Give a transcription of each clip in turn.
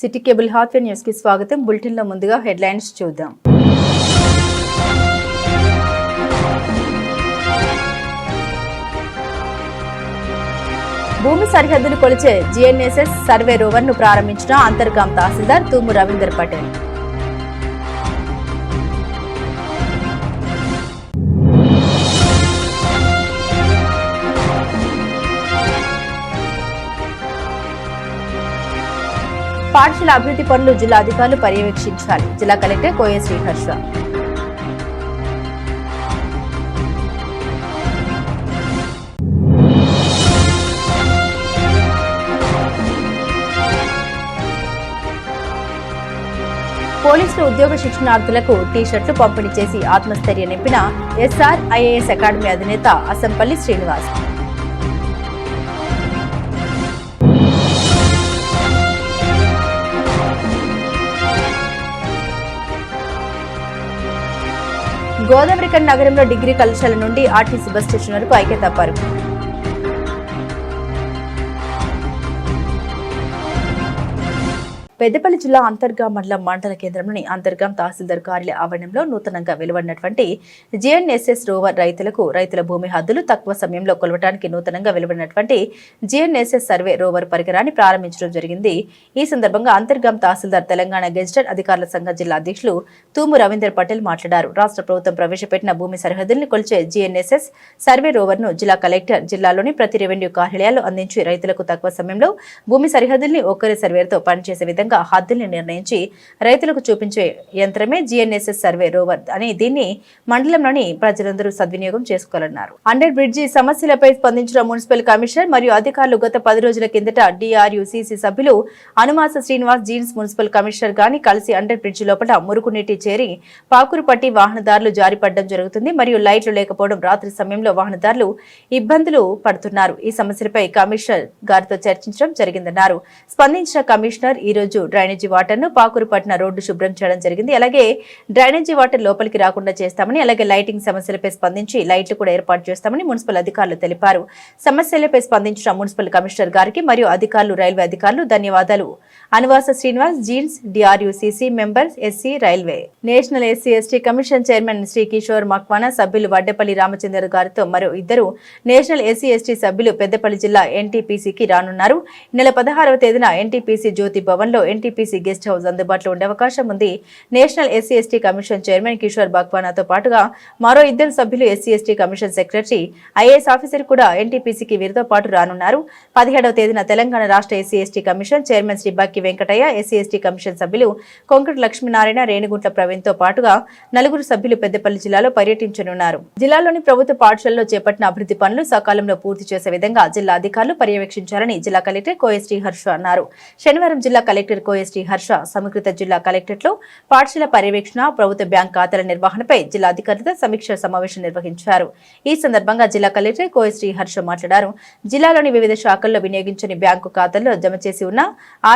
City cable Hathway news కి స్వాగతం. Bulletin లో ముందుగా హెడ్లైన్స్ చూద్దాం. భూమి సరిహద్దులు కొలిచే జిఎన్ఎస్ఎస్ సర్వే రోవర్ ను ప్రారంభించిన అంతర్గాం తహసీల్దార్ తూము రవీందర్ పటేల్. పాఠశాల అభివృద్ధి పనులు జిల్లా అధికారులు పర్యవేక్షించాలి. జిల్లా కలెక్టర్ కోయ శ్రీహర్ష. పోలీసులు ఉద్యోగ శిక్షణార్థులకు టీ-షర్ట్లు పంపిణీ చేసి ఆత్మస్థైర్యం నింపిన SRIAS అకాడమీ అధినేత అసంపల్లి శ్రీనివాస్. గోదావరిఖండ్ నగరంలో డిగ్రీ కళాశాల నుండి ఆర్టీసీ బస్ స్టేషన్ వరకు ఐక్యతా పరుగు. పెద్దపల్లి జిల్లా అంతర్గాం మండల కేంద్రంలోని అంతర్గాం తహసీల్దార్ కార్యాలయ ఆవరణంలో నూతనంగా వెలువడినటువంటి జిఎన్ఎస్ఎస్ రోవర్ రైతుల భూమి హద్దులు తక్కువ సమయంలో కొలవడానికి నూతనంగా వెలువడినటువంటి జిఎన్ఎస్ఎస్ సర్వే రోవర్ పరికరాన్ని ప్రారంభించడం జరిగింది. ఈ సందర్భంగా అంతర్గాం తహసీల్దార్ తెలంగాణ గెజిటెడ్ అధికారుల సంఘ జిల్లా అధ్యక్షులు తూము రవీందర్ పటేల్ మాట్లాడారు. రాష్ట్ర ప్రభుత్వం ప్రవేశపెట్టిన భూమి సరిహద్దుల్ని కొలిచే జిఎన్ఎస్ఎస్ సర్వే రోవర్ ను జిల్లా కలెక్టర్ జిల్లాలోని ప్రతి రెవెన్యూ కార్యాలయాల్లో అందించి రైతులకు తక్కువ సమయంలో భూమి సరిహద్దుల్ని ఒక్కరి సర్వేతో పనిచేసే విధంగా హద్దుల్ని నిర్ణయించి రైతులకు చూపించే యంత్రమే జిఎన్ఎస్ఎస్ సర్వే రోవర్ అని దీన్ని మండలంలోని ప్రజలందరూ సద్వినియోగం చేసుకోవాలన్నారు. అండర్ బ్రిడ్జి సమస్యలపై స్పందించిన మున్సిపల్ కమిషనర్ మరియు అధికారులు గత 10 రోజుల కిందట DRUCC సభ్యులు అనుమాస శ్రీనివాస్ జీన్స్ మున్సిపల్ కమిషనర్ గాని కలిసి అండర్ బ్రిడ్జి లోపల మురుగునీటి చేరి పాకురు పట్టి వాహనదారులు జారిపడడం జరుగుతుంది మరియు లైట్లు లేకపోవడం రాత్రి సమయంలో వాహనదారులు ఇబ్బందులు పడుతున్నారు. ఈ సమస్యలపై కమిషనర్ గారితో చర్చించడం జరిగిందన్నారు. స్పందించిన కమిషనర్ ఈ రోజు డ్రైనేజీ వాటర్ ను పాకురు పట్టిన రోడ్డు శుభ్రం చేయడం జరిగింది. అలాగే డ్రైనేజీ వాటర్ లోపలికి రాకుండా చేస్తామని, అలాగే లైటింగ్ సమస్యలపై స్పందించి లైట్లు కూడా ఏర్పాటు చేస్తామని మున్సిపల్ అధికారులు తెలిపారు. సమస్యలపై స్పందించిన మున్సిపల్ కమిషనర్ గారికి మరియు అధికారులు రైల్వే అధికారులు ధన్యవాదాలు. అనువాస శ్రీనివాస్ జీన్స్ DRUCC member SC railway national SC/ST commission chairman Shri Kishore Makwana సభ్యులు వడ్డేపల్లి రామచంద్ర గారితో మరో ఇద్దరు నేషనల్ SC/ST సభ్యులు పెద్దపల్లి జిల్లా NTPCకి రానున్నారు. నెల 16వ తేదీన NTPC జ్యోతి భవన్ లో NTPC గెస్ట్ హౌస్ అందుబాటులో ఉండే అవకాశం ఉంది. National SC/ST commission chairman Kishore బక్వానాతో పాటుగా మరో ఇద్దరు సభ్యులు SC/ST commission secretary IAS officer కూడా NTPCకి వీరితో పాటు రానున్నారు. 17వ తేదీన తెలంగాణ రాష్ట్ర SC/ST commission chairman Shri Bakki Venkataiah, SC/ST commission సభ్యులు కొంకటి లక్ష్మీనారాయణ, రేణిగుంట్ల ప్రవీణ్ తో పాటుగా 4 సభ్యులు పెద్దపల్లి జిల్లాలో పర్యటించనున్నారు. జిల్లాలోని ప్రభుత్వ పాఠశాలలో చేపట్టిన అభివృద్ధి పనులు సకాలంలో పూర్తి చేసే విధంగా జిల్లా అధికారులు పర్యవేక్షించాలని జిల్లా కలెక్టర్ కోయ శ్రీహర్ష అన్నారు. శనివారం జిల్లా కలెక్టర్ కోయ శ్రీహర్ష సమీకృత జిల్లా కలెక్టరేట్లో పాఠశాల పర్యవేక్షణ, ప్రభుత్వ బ్యాంక్ ఖాతాల నిర్వహణపై జిల్లా అధికారులతో సమీక్ష సమావేశం నిర్వహించారు. ఈ సందర్భంగా జిల్లా కలెక్టర్ కోయ శ్రీహర్ష మాట్లాడారు. జిల్లాలోని వివిధ శాఖల్లో వినియోగించని బ్యాంకు ఖాతాల్లో జమ చేసి ఉన్న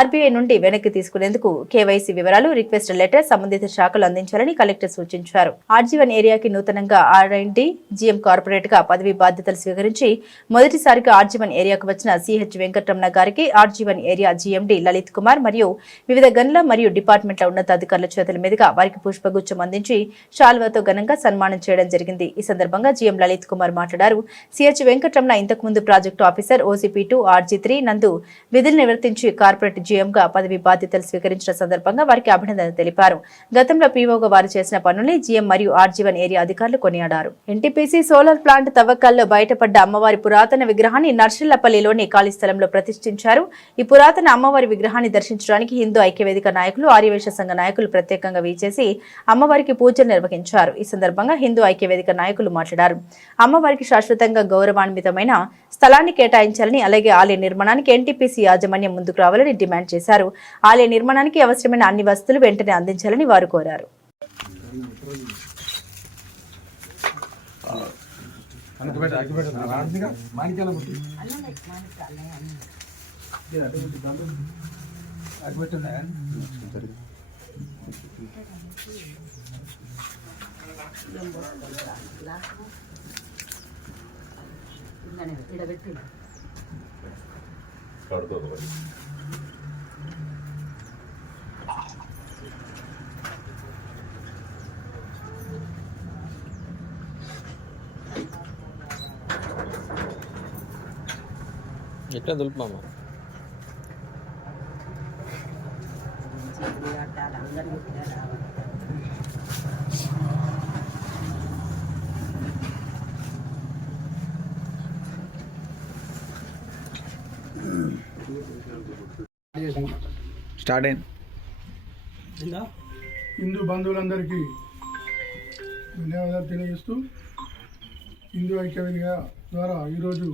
RBI నుండి వెనక్కి తీసుకునేందుకు KYC వివరాలు, రిక్వెస్ట్ లెటర్ సంబంధిత శాఖలు అందించాలని కలెక్టర్ సూచించారు. RG1 ఏరియాకి నూతనంగా R&D GM కార్పొరేట్ గా పదవి బాధ్యతలు స్వీకరించి మొదటిసారిగా RG1 ఏరియాకు వచ్చిన CH వెంకటరమణ గారికి RG1 area GMD Lalit Kumar మరియు వివిధ గనుల మరియు డిపార్ట్మెంట్ల ఉన్నతాధికారుల చేతుల మీదుగా వారికి పుష్పగుచ్చం అందించి శాల్వాతో ఘనంగా సన్మానం చేయడం జరిగింది. ఈ సందర్భంగా GM లలిత్ కుమార్ మాట్లాడారు. CH వెంకటరమణ ఇంతకు ముందు ప్రాజెక్టు ఆఫీసర్ OCP2 RG3 నందు విధులు నిర్వర్తించి కార్పొరేట్ GM గా పదవి బాధ్యతలు స్వీకరించిన సందర్భంగా వారికి అభినందనలు తెలిపారు. గతంలో POగా వారు చేసిన పనుల్ని GM మరియు RG1 ఏరియా అధికారులు కొనియాడారు. NTPC సోలార్ ప్లాంట్ తవ్వకాల్లో బయటపడ్డ అమ్మవారి పురాతన విగ్రహాన్ని నర్సళ్లపల్లిలోని ఖాళీ స్థలంలో ప్రతిష్ఠించారు. ఈ పురాతన అమ్మవారి విగ్రహాన్ని దర్శించడానికి హిందూ ఐక్యవేదిక నాయకులు, ఆర్యవైశ్య సంఘ నాయకులు ప్రత్యేకంగా వీచేసి అమ్మవారికి పూజలు నిర్వహించారు. ఈ సందర్భంగా హిందూ ఐక్యవేదిక నాయకులు మాట్లాడారు. అమ్మవారికి శాశ్వతంగా గౌరవాన్వితమైన స్థలాన్ని కేటాయించాలని, అలాగే ఆలయ నిర్మాణానికి NTPC యాజమాన్యం ముందుకు రావాలని డిమాండ్ చేశారు. ఆలయ నిర్మాణానికి అవసరమైన అన్ని వస్తువులు వెంటనే అందించాలని వారు కోరారు. ఎట్లా దులుపుమామ స్టార్ట్ అయింది. హిందూ బంధువులందరికీ ధన్యవాదాలు తెలియజేస్తూ హిందూ ఐక్యవేదిక ద్వారా ఈరోజు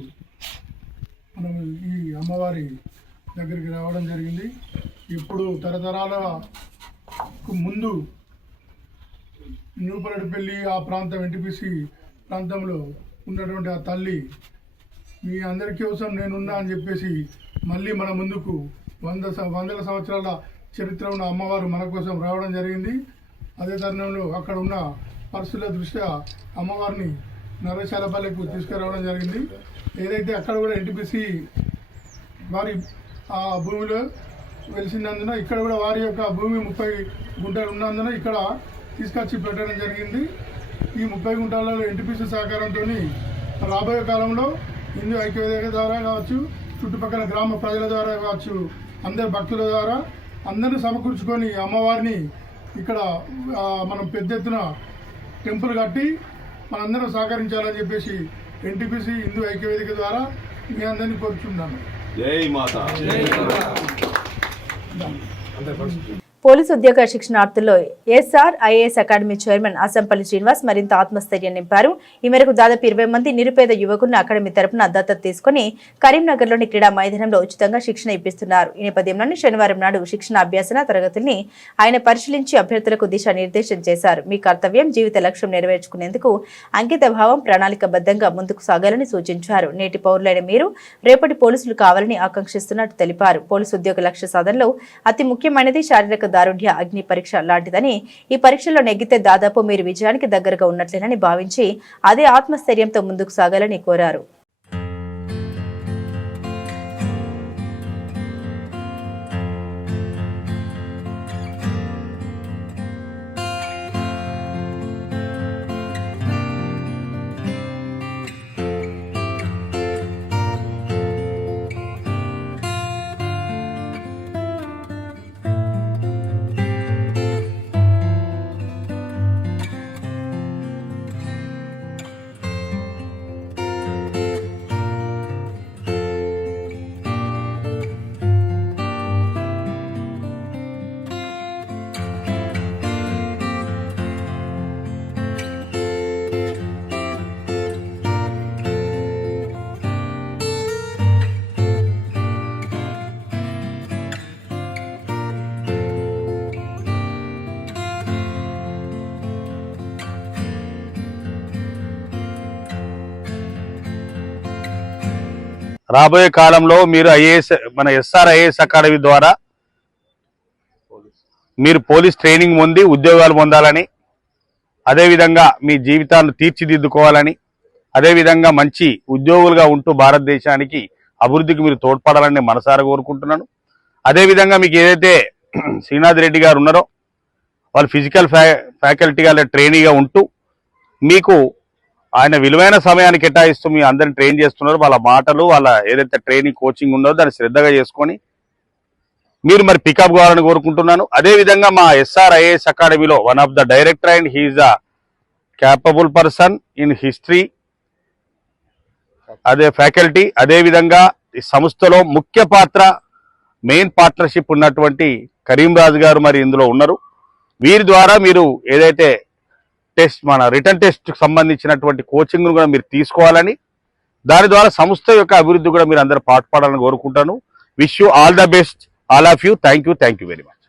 మనం ఈ అమ్మవారి దగ్గరికి రావడం జరిగింది. ఇప్పుడు తరతరాలకు ముందు న్యూపరెడ్డిపల్లి ఆ ప్రాంతం ఎన్టీపీసీ ప్రాంతంలో ఉన్నటువంటి ఆ తల్లి మీ అందరి కోసం నేనున్నా అని చెప్పేసి మళ్ళీ మన ముందుకు వందల సంవత్సరాల చరిత్ర ఉన్న అమ్మవారు మన కోసం రావడం జరిగింది. అదే తరుణంలో అక్కడ ఉన్న పరిస్థితుల దృష్ట్యా అమ్మవారిని నరశాలపల్లెకు తీసుకురావడం జరిగింది. ఏదైతే అక్కడ కూడా ఎన్టీపీసీ వారి ఆ భూమిలో వెలిసినందున ఇక్కడ కూడా వారి యొక్క భూమి 30 గుంటలు ఉన్నందున ఇక్కడ తీసుకొచ్చి పెట్టడం జరిగింది. ఈ 30 గుంటలలో ఎన్టీపీసీ సహకారంతో రాబోయే కాలంలో హిందూ ఐక్యవేదిక ద్వారా కావచ్చు, చుట్టుపక్కల గ్రామ ప్రజల ద్వారా కావచ్చు, అందరి భక్తుల ద్వారా అందరినీ సమకూర్చుకొని అమ్మవారిని ఇక్కడ మనం పెద్ద ఎత్తున టెంపుల్ కట్టి మనందరం సహకరించాలని చెప్పేసి ఎన్టీపీసీ హిందూ ఐక్యవేదిక ద్వారా మీ అందరినీ కోరుచున్నాను. జై మాతా. పోలీసు ఉద్యోగ శిక్షణార్థుల్లో ఎస్ఆర్ఐఏఎస్ అకాడమీ చైర్మన్ అసంపల్లి శ్రీనివాస్ మరింత ఆత్మస్థైర్యం నింపారు. ఈ మేరకు దాదాపు 20 మంది నిరుపేద యువకులను అకాడమీ తరపున దత్తత తీసుకుని కరీంనగర్లోని క్రీడా మైదానంలో ఉచితంగా శిక్షణ ఇప్పిస్తున్నారు. ఈ నేపథ్యంలోనే శనివారం నాడు శిక్షణ అభ్యాసన తరగతుల్ని ఆయన పరిశీలించి అభ్యర్థులకు దిశానిర్దేశం చేశారు. మీ కర్తవ్యం, జీవిత లక్ష్యం నెరవేర్చుకునేందుకు అంకిత భావం, ప్రణాళికబద్ధంగా ముందుకు సాగాలని సూచించారు. నేటి పౌరులైన మీరు రేపటి పోలీసులు కావాలని ఆకాంక్షిస్తున్నట్టు తెలిపారు. పోలీసు ఉద్యోగ లక్ష్య సాధనలో అతి ముఖ్యమైనది శారీరక దారుఢ్య అగ్ని పరీక్ష లాంటిదని, ఈ పరీక్షలో నెగ్గితే దాదాపు మీరు విజయానికి దగ్గరగా ఉన్నట్లేనని భావించి అదే ఆత్మస్థైర్యంతో ముందుకు సాగాలని కోరారు. రాబోయే కాలంలో మీరు మన ఎస్ఆర్ఐఏఎస్ అకాడమీ ద్వారా మీరు పోలీస్ ట్రైనింగ్ పొంది ఉద్యోగాలు పొందాలని, అదేవిధంగా మీ జీవితాలను తీర్చిదిద్దుకోవాలని, అదేవిధంగా మంచి ఉద్యోగులుగా ఉంటూ భారతదేశానికి అభివృద్ధికి మీరు తోడ్పడాలని మనసారా కోరుకుంటున్నాను. అదేవిధంగా మీకు ఏదైతే శ్రీనాథ్ రెడ్డి గారు ఉన్నారో వాళ్ళు ఫిజికల్ ఫ్యాకల్టీగా ట్రైనీగా ఉంటూ మీకు ఆయన విలువైన సమయాన్ని కేటాయిస్తూ మీ అందరిని ట్రైన్ చేస్తున్నారు. వాళ్ళ మాటలు, వాళ్ళ ఏదైతే ట్రైనింగ్ కోచింగ్ ఉందో దాన్ని శ్రద్ధగా చేసుకొని మీరు మరి పికప్ కావాలని కోరుకుంటున్నాను. అదేవిధంగా మా ఎస్ఆర్ఐఏఎస్ అకాడమీలో one of the director and he is a capable person in history, అదే ఫ్యాకల్టీ. అదేవిధంగా ఈ సంస్థలో ముఖ్య పాత్ర, మెయిన్ పార్ట్నర్షిప్ ఉన్నటువంటి కరీం రాజు గారు మరి ఇందులో ఉన్నారు. వీరి ద్వారా మీరు ఏదైతే టెస్ట్, మన రిటర్న్ టెస్ట్ సంబంధించినటువంటి కోచింగ్ కూడా మీరు తీసుకోవాలని, దాని ద్వారా సంస్థ యొక్క అభివృద్ధి కూడా మీరు అందరూ పాటుపడాలని కోరుకుంటాను. Wish you all the best, all of you. Thank you very much.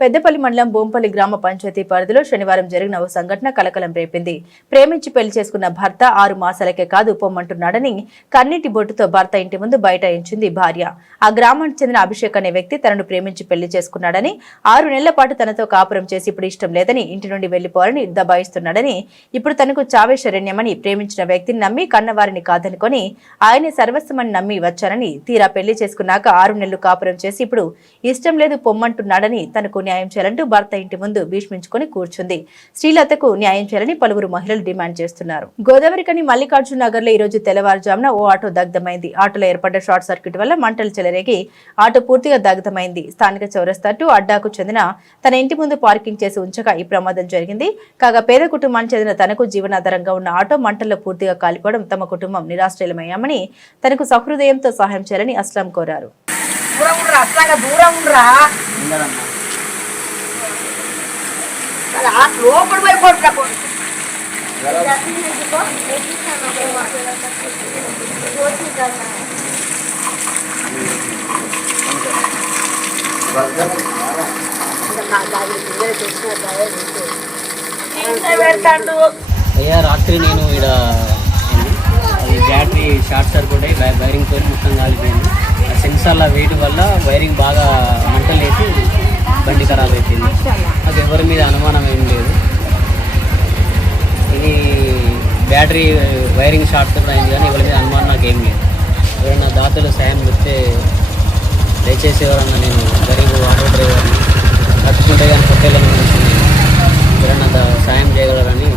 Peddapalli మండలం బోంపల్లి గ్రామ పంచాయతీ పరిధిలో శనివారం జరిగిన ఓ సంఘటన కలకలం రేపింది. ప్రేమించి పెళ్లి చేసుకున్న భర్త 6 మాసాలకే కాదు పొమ్మంటున్నాడని కన్నీటి బొట్టుతో భర్త ఇంటి ముందు బైఠాయించింది భార్య. ఆ గ్రామానికి చెందిన అభిషేక్ అనే వ్యక్తి తనను ప్రేమించి పెళ్లి చేసుకున్నాడని, 6 నెలల పాటు తనతో కాపురం చేసి ఇప్పుడు ఇష్టం లేదని, ఇంటి నుండి వెళ్లిపోవాలని దబాయిస్తున్నాడని, ఇప్పుడు తనకు చావే శరణ్యమని ప్రేమించిన వ్యక్తిని నమ్మి కన్నవారిని కాదనుకొని ఆయనే సర్వస్వమని నమ్మి వచ్చానని, తీరా పెళ్లి చేసుకున్నాక 6 నెలలు కాపురం చేసి ఇప్పుడు ఇష్టం లేదు పొమ్మంటున్నాడని, తనకు న్యాయం చేయాలంటూ భర్త ఇంటి ముందు భీష్మించుకొని కూర్చుంది. శ్రీలతకు న్యాయం చేయాలని పలువురు మహిళలు డిమాండ్ చేస్తున్నారు. గోదావరికని మల్లికార్జున నగర్ లో ఈ రోజు తెల్లవారుజామున ఓ ఆటో దగ్ధమైంది. ఆటోలో ఏర్పడ్డ షార్ట్ సర్క్యూట్ వల్ల మంటలు చెలరేగి ఆటో పూర్తిగా దగ్ధమైంది. స్థానిక చౌరస్తా టు అడ్డాకు చెందిన తన ఇంటి ముందు పార్కింగ్ చేసి ఉంచగా ఈ ప్రమాదం జరిగింది. కాగా పేద కుటుంబానికి చెందిన తనకు జీవనాధారంగా ఉన్న ఆటో మంటల్లో పూర్తిగా కాలిపోవడం తమ కుటుంబం నిరాశ్రయమయ్యామని తనకు సహృదయంతో సహాయం చేయాలని అస్లాం కోరారు. అయ్యా రాత్రి నేను ఇక్కడ అది బ్యాటరీ షార్ట్ సర్క్యూట్ అయ్యి వైరింగ్ తో మొత్తం కాలిపోయింది. ఆ సెన్సార్ల వేడి వల్ల వైరింగ్ బాగా మంటలు వేసి బండి ఖరాబ్ అయిపోయింది. నాకు ఎవరి మీద అనుమానం ఏం లేదు. ఇది బ్యాటరీ వైరింగ్ షార్ట్ సర్క్యూట్ అయింది కానీ ఎవరి మీద అనుమానం నాకు ఏం లేదు. ఎవరైనా దాతలు సాయం చెప్తే దయచేసి ఎవరన్నా, నేను గరీబ్ ఆటో డ్రైవర్ని కట్టుకుంటే కానీ కొట్టేళ్ళని ఎవరన్నా సాయం చేయగలరని.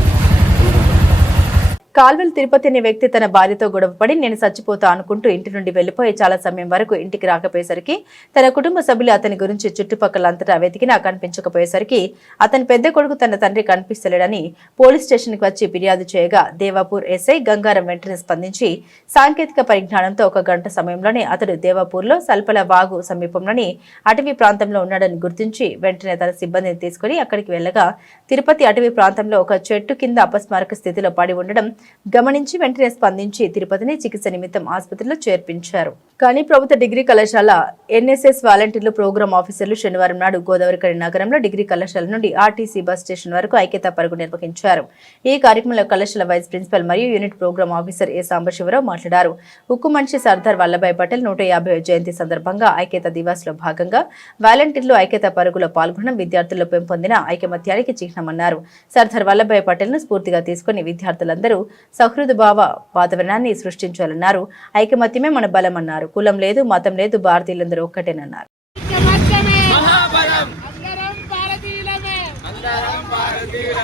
కాల్వెల్ తిరుపతి అనే వ్యక్తి తన భార్యతో గొడవపడి నేను చచ్చిపోతా అనుకుంటూ ఇంటి నుండి వెళ్లిపోయి చాలా సమయం వరకు ఇంటికి రాకపోయేసరికి తన కుటుంబ సభ్యులు అతని గురించి చుట్టుపక్కలంతటా వెతికినా కనిపించకపోయేసరికి అతని పెద్ద కొడుకు తన తండ్రి కనిపిస్తలేడని పోలీస్ స్టేషన్ కి వచ్చి ఫిర్యాదు చేయగా దేవాపూర్ ఎస్ఐ గంగారం వెంటనే స్పందించి సాంకేతిక పరిజ్ఞానంతో 1 గంట సమయంలోనే అతడు దేవాపూర్ లో సల్పల వాగు సమీపంలోని అటవీ ప్రాంతంలో ఉన్నాడని గుర్తించి వెంటనే తన సిబ్బందిని తీసుకుని అక్కడికి వెళ్లగా తిరుపతి అటవీ ప్రాంతంలో ఒక చెట్టు కింద అపస్మారక స్థితిలో పడి ఉండడం గమనించి వెంటనే స్పందించి తిరుపతిని చికిత్స నిమిత్తం ఆసుపత్రిలో చేర్పించారు. కానీ ప్రభుత్వ డిగ్రీ కళాశాల ఎన్ఎస్ఎస్ వాలంటీర్లు ప్రోగ్రామ్ ఆఫీసర్లు శనివారం నాడు గోదావరికని నగరంలో డిగ్రీ కళాశాల నుండి ఆర్టీసీ బస్ స్టేషన్ వరకు ఐక్యతా పరుగు నిర్వహించారు. ఈ కార్యక్రమంలో కళాశాల వైస్ ప్రిన్సిపల్ మరియు యూనిట్ ప్రోగ్రామ్ ఆఫీసర్ ఏ సాంబశివరావు మాట్లాడారు. ఉక్కు మనిషి సర్దార్ వల్లభాయ్ పటేల్ 150వ జయంతి సందర్భంగా ఐక్యతా దివాస్ లో భాగంగా వాలంటీర్లు ఐక్యతా పరుగులో పాల్గొనడం విద్యార్థుల్లో పెంపొందిన ఐకమత్యానికి చిహ్నమన్నారు. సర్దార్ వల్లభాయ్ పటేల్ ను స్ఫూర్తిగా తీసుకుని విద్యార్థులందరూ సహృదభావ వాతావరణాన్ని సృష్టించాలన్నారు. ఐకమత్యమే మన బలమన్నారు. కులం లేదు, మతం లేదు, భారతీయులందరూ ఒక్కటేనన్నారు.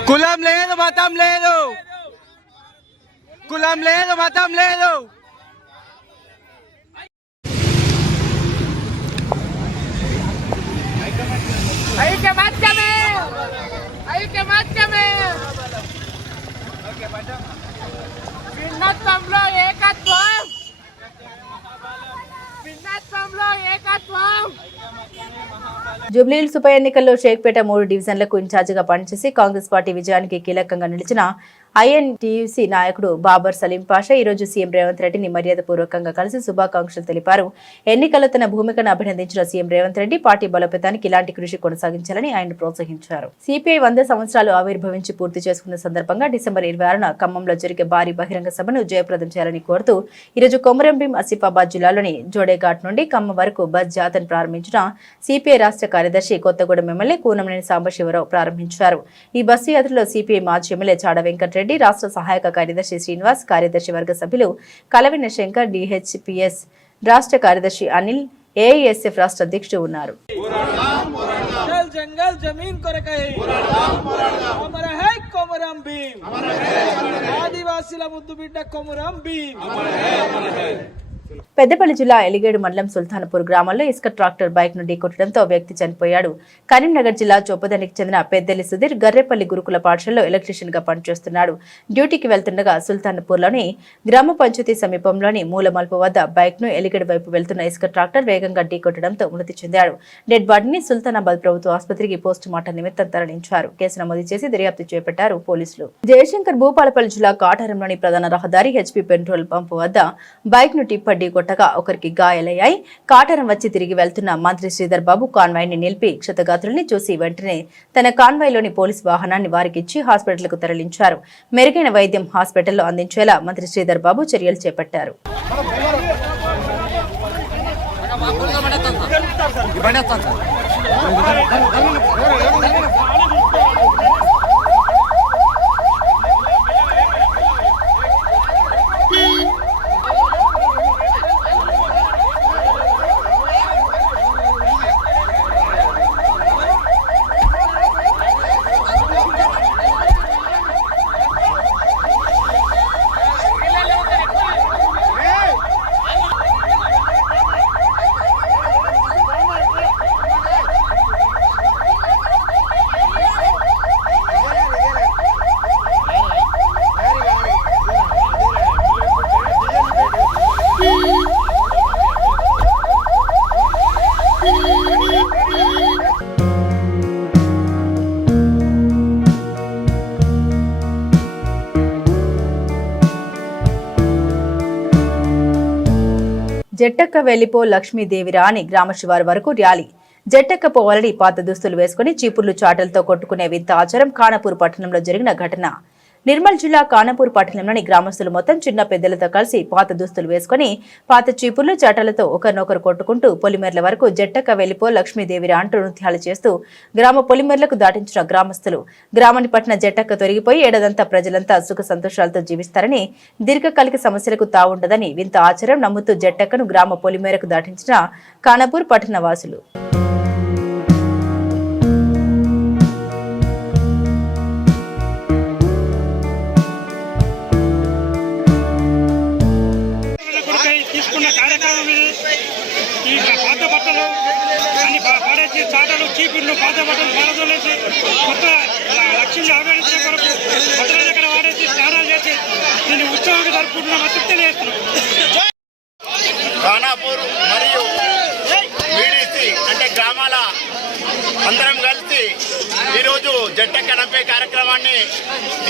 కులం లేదు, మతం లేదు, కులం లేదు, మతం లేదు. ఐకమత్యమే, ఐకమత్యమే, భిన్నత్వంలో ఏకత్వం, భిన్నత్వంలో ఏకత్వం. జూబ్లీహిల్స్ ఉప ఎన్నికల్లో షేక్పేట 3 డివిజన్లకు ఇన్ఛార్జిగా పనిచేసి కాంగ్రెస్ పార్టీ విజయానికి కీలకంగా నిలిచిన ఐఎన్టీయూసీ నాయకుడు బాబర్ సలీం పాషా ఈ రోజు సీఎం రేవంత్ రెడ్డిని మర్యాదపూర్వకంగా కలిసి శుభాకాంక్షలు తెలిపారు. ఎన్నికల్లో తన భూమికను అభినందించిన సీఎం రేవంత్ రెడ్డి పార్టీ బలోపేతానికి ఇలాంటి కృషి కొనసాగించాలని ఆయన ప్రోత్సహించారు. సిపిఐ 100 సంవత్సరాలు ఆవిర్భవించి పూర్తి చేసుకున్న సందర్భంగా డిసెంబర్ 26న ఖమ్మంలో జరిగే భారీ బహిరంగ సభను జయప్రదం చేయాలని కోరుతూ ఈరోజు కొమరంభీం ఆసిఫాబాద్ జిల్లాలోని జోడేఘాట్ నుండి ఖమ్మం వరకు బస్ జాతను ప్రారంభించిన సిపిఐ రాష్ట్ర కార్యదర్శి కొత్తగూడెం ఎమ్మెల్యే కూనంనేని సాంబశివరావు ప్రారంభించారు. ఈ బస్సు యాత్రలో సిపిఐ మాజీ ఎమ్మెల్యే చాడ వెంకటరెడ్డి, రాష్ట్ర సహాయక కార్యదర్శి శ్రీనివాస్, కార్యదర్శి వర్గ సభ్యులు కలవిన శంకర్, డిహెచ్పిఎస్ రాష్ట్ర కార్యదర్శి అనిల్, ఏఐఎస్ఎఫ్ రాష్ట్ర అధ్యక్షుడు ఉన్నారు. పెద్దపల్లి జిల్లా ఎలిగేడు మండలం సుల్తానపూర్ గ్రామంలో ఇసుక ట్రాక్టర్ బైక్ ను ఢీకొట్టడంతో వ్యక్తి చనిపోయాడు. కరీంనగర్ జిల్లా చొప్పదండికి చెందిన పెద్దెల్లి సుధీర్ గర్రెపల్లి గురుకుల పాఠశాలలో ఎలక్ట్రీషియన్ గా పనిచేస్తున్నాడు. డ్యూటీకి వెళ్తుండగా సుల్తానపూర్లోని గ్రామ పంచాయతీ సమీపంలోని మూలమల్పు వద్ద బైక్ ను ఎలిగేడు వైపు వెళ్తున్న ఇసుక ట్రాక్టర్ వేగంగా ఢీకొట్టడంతో మృతి చెందాడు. డెడ్ బాడీని సుల్తానాబాద్ ప్రభుత్వ ఆసుపత్రికి పోస్టు మార్టం నిమిత్తం తరలించారు. కేసు నమోదు చేసి దర్యాప్తు చేపట్టారు పోలీసులు. జయశంకర్ భూపాలపల్లి జిల్లా కాటారంలోని ప్రధాన రహదారి హెచ్పీ పెట్రోల్ పంపు వద్ద బైక్ ను టిప్పర్ ఢీకొట్టగా ఒకరికి గాయాలయ్యాయి. కాటారం వచ్చి తిరిగి వెళ్తున్న మంత్రి శ్రీధర్ బాబు కాన్వాయ్ ని నిలిపి క్షతగాత్రుల్ని చూసి వెంటనే తన కాన్వాయ్లోని పోలీసు వాహనాన్ని వారికిచ్చి హాస్పిటల్కు తరలించారు. మెరుగైన వైద్యం హాస్పిటల్లో అందించేలా మంత్రి శ్రీధర్ బాబు చర్యలు చేపట్టారు. జట్టక్క వెళ్లిపో లక్ష్మీదేవిరా అని గ్రామ శివారు వరకు ర్యాలీ. జట్టక్క పోవాలని పాత దుస్తులు వేసుకుని చీపుర్లు చాటలతో కొట్టుకునే వింత ఆచారం ఖానాపూర్ పట్టణంలో జరిగిన ఘటన. నిర్మల్ జిల్లా ఖానాపూర్ పట్టణంలోని గ్రామస్తులు మొత్తం చిన్న పెద్దలతో కలిసి పాత దుస్తులు వేసుకుని పాత చీపుర్లు చాటలతో ఒకరినొకరు కొట్టుకుంటూ పొలిమేర్ల వరకు జట్టక్క వెళ్లిపో లక్ష్మీదేవిరా అంటూ నృత్యాలు చేస్తూ గ్రామ పొలిమేర్లకు దాటించిన గ్రామస్తులు గ్రామాన్ని పట్టిన జట్టక్క తొలగిపోయి ఏడాదంతా ప్రజలంతా సుఖ సంతోషాలతో జీవిస్తారని, దీర్ఘకాలిక సమస్యలకు తావుండదని వింత ఆచారం నమ్ముతూ జట్టక్కను గ్రామ పొలిమేరకు దాటించిన ఖానాపూర్ పట్టణ వాసులు. తీసుకున్న కార్యక్రమం ఈ పాత బట్టలు అన్ని పాడేసి చాటలు చీపుర్లు పాత బట్టలు పారదోలేసి కొత్త లక్ష్మిని ఆవేదించే కొరకు బట్టలు అక్కడ వాడేసి స్నానాలు చేసి దీన్ని ఉత్సవంగా జరుపుకుంటున్నాం అని తెలియజేస్తున్నాం. ఖానాపూర్ మరియు వీడీసీ అంటే గ్రామాల అందరం కలిసి ఈరోజు జట్టక్క నంపే కార్యక్రమాన్ని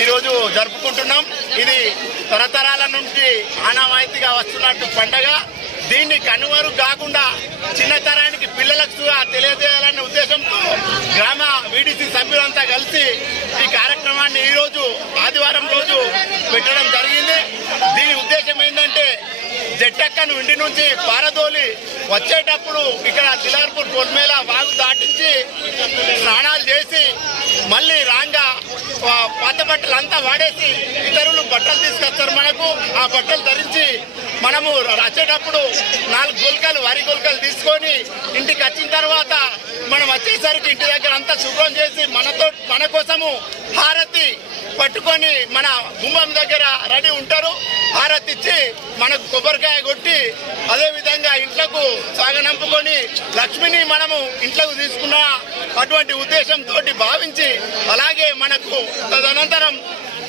ఈరోజు జరుపుకుంటున్నాం. ఇది తరతరాల నుంచి ఆనవాయితీగా వస్తున్నట్టు పండగ. దీన్ని కనుమరు కాకుండా చిన్న తరానికి పిల్లలకు తెలియజేయాలనే ఉద్దేశంతో గ్రామ వీడీసీ సభ్యులంతా కలిసి ఈ కార్యక్రమాన్ని ఈరోజు ఆదివారం రోజు పెట్టడం జరిగింది. దీని ఉద్దేశం ఏంటంటే జట్టక్కను ఇంటి నుంచి పారదోలి వచ్చేటప్పుడు ఇక్కడ తిలార్పూర్ పొలిమేల వాగు దాటించి స్నానాలు చేసి మళ్ళీ రాంగా పాత బట్టలు అంతా వాడేసి ఇతరులు బట్టలు తీసుకొస్తారు మనకు. ఆ బట్టలు ధరించి మనము వచ్చేటప్పుడు 4 గుల్కలు వరి గుల్కలు తీసుకొని ఇంటికి వచ్చిన తర్వాత మనం వచ్చేసరికి ఇంటి దగ్గర అంతా శుభ్రం చేసి మన కోసము హారతి పట్టుకొని మన గుమ్మం దగ్గర రెడీ ఉంటారు. హారతి ఇచ్చి మనకు కొబ్బరికాయ కొట్టి అదేవిధంగా ఇంట్లోకి సాగనంపుకొని లక్ష్మిని మనము ఇంట్లోకి తీసుకున్న అటువంటి ఉద్దేశంతో భావించి, అలాగే మనకు తదనంతరం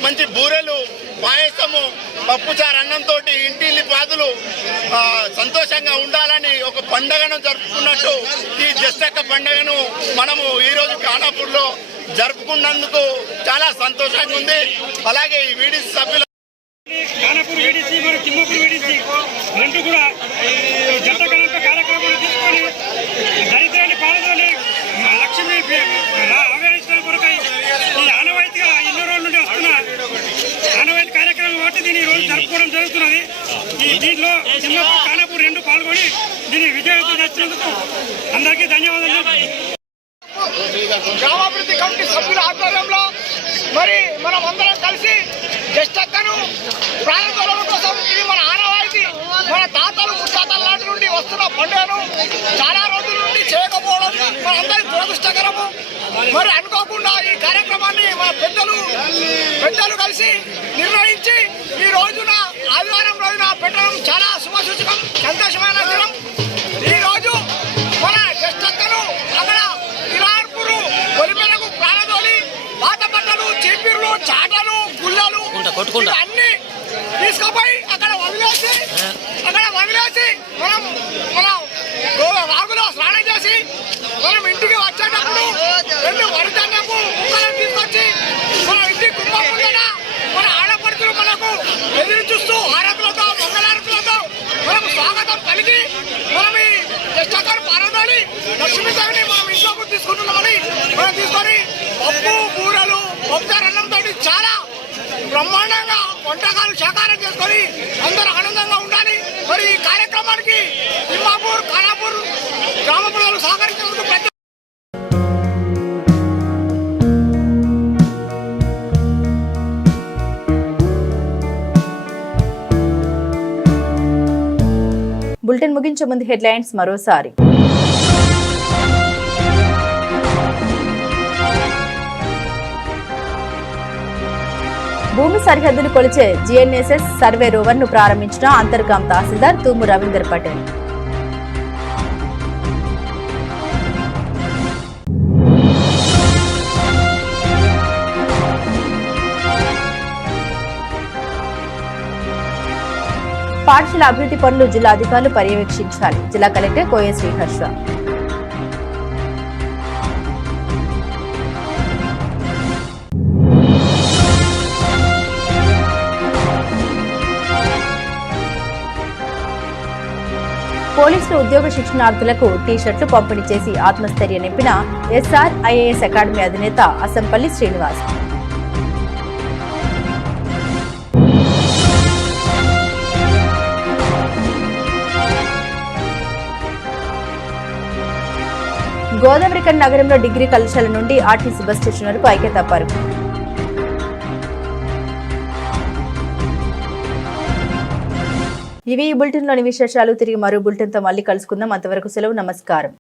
మంచి బూరెలు, పాయసము, పప్పుచారు అన్నంతో ఇంటిల్లి పాదులు సంతోషంగా ఉండాలని ఒక పండుగను జరుపుకున్నట్టు ఈ జట్టక్క పండుగను మనము ఈరోజు ఖానాపూర్లో జరుపుకున్నందుకు చాలా సంతోషంగా ఉంది. అలాగే ఈ వీడీసీ సభ్యులు ఖానాపూర్ వీడీసీ మరియు తిమ్మాపూర్ వీడీసీ రెండు కూడా జట్టక్క నంపే కార్యక్రమాలు తీసుకొని దరిద్రాన్ని పారదోలి లక్ష్మి ఆవేదించడం కొరకై ఈ ఆనవాయితీగా ఎన్నో రోజుల నుండి వస్తున్న ఆనవాయితీ కార్యక్రమం కాబట్టి దీన్ని ఈ రోజు జరుపుకోవడం జరుగుతున్నది. దీంట్లో తిమ్మాపూర్ ఖానాపూర్ రెండు పాల్గొని దీన్ని విజయవంతం చేసినందుకు అందరికీ ధన్యవాదాలు. గ్రామాభివృద్ధి కమిటీ సభ్యుల ఆధ్వర్యంలో మరి మనం అందరం కలిసి జట్టక్కను ప్రారంభం కోసం ఇది మన ఆనవాయితీ, మన తాతలు ముత్తాతల నాటి నుండి వస్తున్న పండుగను చాలా రోజుల నుండి చేయకపోవడం మనందరి దురదృష్టకరము. మరి అనుకోకుండా ఈ కార్యక్రమాన్ని మా పెద్దలు కలిసి నిర్వహించి ఈ రోజున ఆదివారం రోజున పెట్టడం చాలా శుభసూచకం, సంతోషమైన దినం. ఈ రోజు మన జట్టక్కను అక్కడ తిలార్పూరు పొలిమేరకు ప్రారంభోలి పాత బట్టలు, చీపిర్లు, చాటలు, గుల్లలు అన్ని తీసుకుపోయి అక్కడ వదిలేసి మనం వాగులో స్నానం చేసి మనం ఇంటికి వచ్చేటప్పుడు 2 వరిధాన్యపు ముక్కలను తీసుకొచ్చి మన ఇంటి కుటుంబం ముందర మన ఆడపడుతులు మనకు ఎదురు చూస్తూ హారతులతో, మంగళారతులతో మనకు స్వాగతం పలికి మనం ఈ జట్టక్కను పారదోలి లక్ష్మీదేవిని మనం ఇంట్లోకి తీసుకుంటున్నామని మనం తీసుకొని పప్పు, బూరెలు, పప్పుచారన్నంతో చాలా బ్రహ్మాండంగా వంటకాలు సాకారం చేసుకొని అందరూ ఆనందంగా ఉండాలి. మరి ఈ కార్యక్రమానికి తిమ్మాపూర్, ఖానాపూర్ గ్రామ ప్రజలు సహకరించేందుకు ప్రతి బులెటిన్ ముగించే ముందు హెడ్లైన్స్ మరోసారి. భూమి సరిహద్దులు కొలిచే జిఎన్ఎస్ఎస్ సర్వే రోవర్ ను ప్రారంభించిన అంతర్గాం తహసీల్దార్ తూము రవీందర్ పటేల్. పాఠశాల అభివృద్ధి పనులు జిల్లా అధికారులు పర్యవేక్షించాలి. జిల్లా కలెక్టర్ కోయ శ్రీహర్ష. పోలీసులు ఉద్యోగ శిక్షణార్థులకు టీ-షర్ట్లు పంపిణీ చేసి ఆత్మస్థైర్యం నింపిన SRIAS అకాడమీ అధినేత అసంపల్లి శ్రీనివాస్. గోదావరిఖని నగరంలో డిగ్రీ కళాశాల నుండి ఆర్టీసీ బస్ స్టేషన్ వరకు ఐక్యతా పరుగు. ఇవి ఈ బులెటిన్లోని విశేషాలు. తిరిగి మరో బులెటిన్తో మళ్ళీ కలుసుకుందాం. అంతవరకు సెలవు. నమస్కారం.